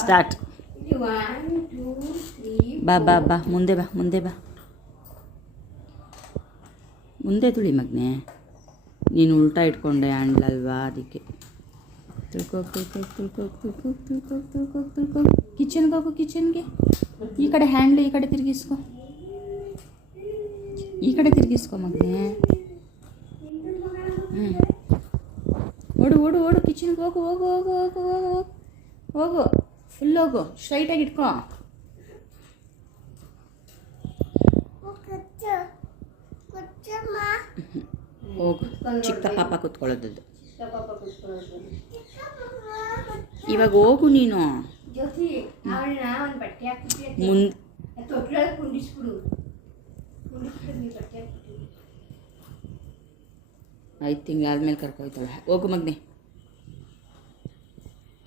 Start. ಬಾ ಬಾ ಬಾ ಮುಂದೆ ಬಾ ಮುಂದೆ ಬಾ ಮುಂದೆ ತುಳಿ ಮಗನೆ. ನೀನು ಉಲ್ಟಾ ಇಟ್ಕೊಂಡೆ ಹ್ಯಾಂಡ್ಲಲ್ವಾ, ಅದಕ್ಕೆ. ತಿಳ್ಕೊ. ಕಿಚನ್ಗೆ ಹೋಗು, ಕಿಚನ್ಗೆ. ಈ ಕಡೆ ಹ್ಯಾಂಡ್ಲು ಈ ಕಡೆ ತಿರುಗಿಸ್ಕೊ, ಈ ಕಡೆ ತಿರುಗಿಸ್ಕೊ ಮಗನೆ. ಓಡು ಓಡು ಓಡು, ಕಿಚನ್ಗೆ ಹೋಗು ಹೋಗು ಹೋಗು ಹೋಗು ಹೋಗು ಹೋಗು, ಫುಲ್ ಹೋಗು, ಸ್ಟ್ರೈಟಾಗಿ ಇಟ್ಕೊ. ಹೋಗು, ಚಿಕ್ಕ ಪಾಪ ಕೂತ್ಕೊಳ್ಳೋದದ್ದು. ಇವಾಗ ಹೋಗು ನೀನು ಮುಂದೆ. 5 ತಿಂಗಳು ಆದ್ಮೇಲೆ ಕರ್ಕೊಯ್ತಾಳೆ. ಹೋಗು ಮಗನೆ,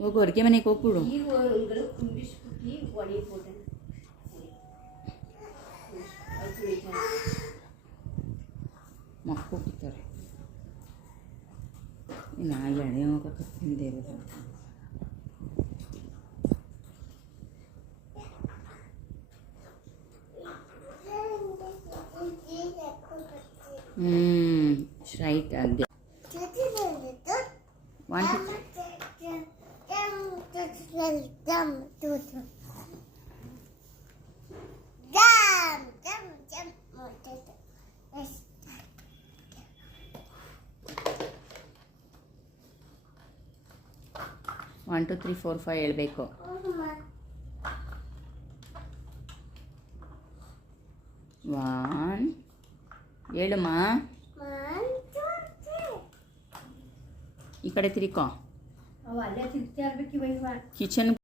ಹೋಗು, ಅಡುಗೆ ಮನೆಗೆ ಹೋಗ್ಬಿಡು. ಮಕ್ಕಳು ಹೋಗ್ತಾರೆ. ನಾ ಎಣ್ಣೆ ಹೋಗೋಕೆ ತಿಂದೇ ಇರೋದು. ಸ್ಟ್ರೈಟ್ ಆಗಿದೆ. ಒನ್ 2 3 4 5 ಹೇಳ್ಬೇಕು. 1 ಹೇಳಮ್ಮ. ಈ ಕಡೆ ತಿರ್ಕೋ. ಕಿಚನ್